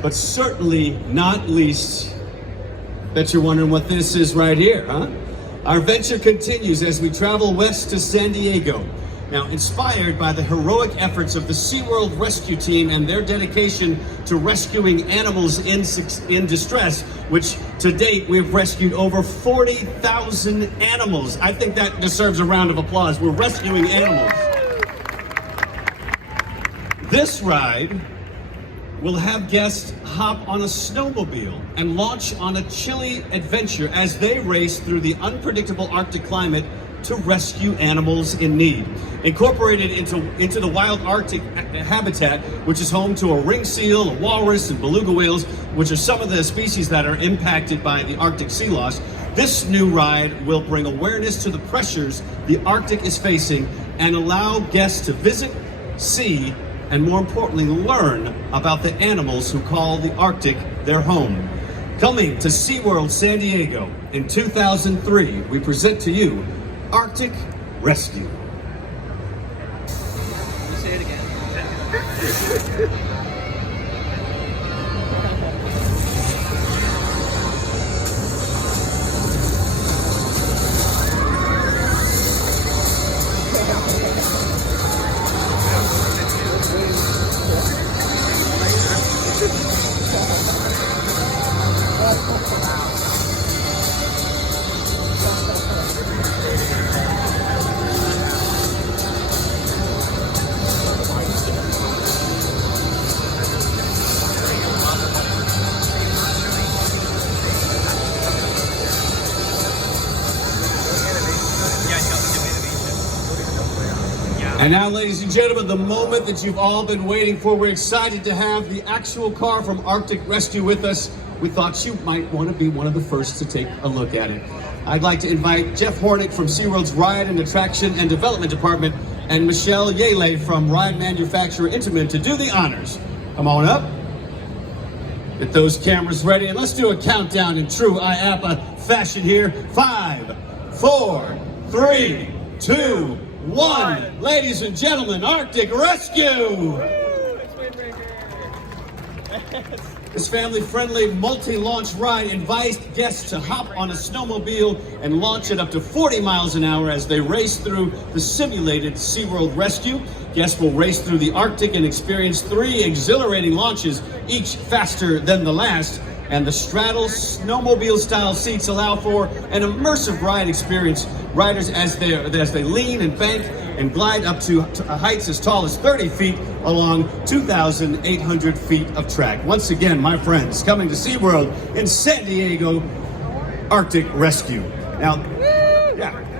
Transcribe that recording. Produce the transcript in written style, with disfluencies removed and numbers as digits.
But certainly not least, bet you're wondering what this is right here, huh? Our venture continues as we travel west to San Diego. Now, inspired by the heroic efforts of the Seaworld rescue team and their dedication to rescuing animals in distress, which to date we've rescued over 40,000 animals. I think that deserves a round of applause. We're rescuing animals. This ride will have guests hop on a snowmobile and launch on a chilly adventure as they race through the unpredictable Arctic climate to rescue animals in need. Incorporated into the wild Arctic habitat, which is home to a ring seal, a walrus, and beluga whales, which are some of the species that are impacted by the Arctic sea loss, this new ride will bring awareness to the pressures the Arctic is facing and allow guests to visit, see, and more importantly, learn about the animals who call the Arctic their home. Coming to Seaworld San Diego in 2003, we present to you Arctic Rescue. Say it again. And now, ladies and gentlemen, the moment that you've all been waiting for. We're excited to have the actual car from Arctic Rescue with us. We thought you might want to be one of the first to take a look at it. I'd like to invite Jeff Hornick from SeaWorld's Ride and Attraction and Development Department and Michelle Yele from Ride Manufacturer Intamin to do the honors. Come on up. Get those cameras ready and let's do a countdown in true IAAPA fashion here. 5, 4, 3, 2, 1. Ladies and gentlemen, Arctic Rescue! This family-friendly, multi-launch ride invites guests to hop on a snowmobile and launch at up to 40 miles an hour as they race through the simulated SeaWorld Rescue. Guests will race through the Arctic and experience 3 exhilarating launches, each faster than the last. And the straddle snowmobile-style seats allow for an immersive ride experience. Riders, as they lean and bank and glide up to heights as tall as 30 feet along 2,800 feet of track. Once again, my friends, coming to SeaWorld in San Diego, Arctic Rescue. Now, yeah.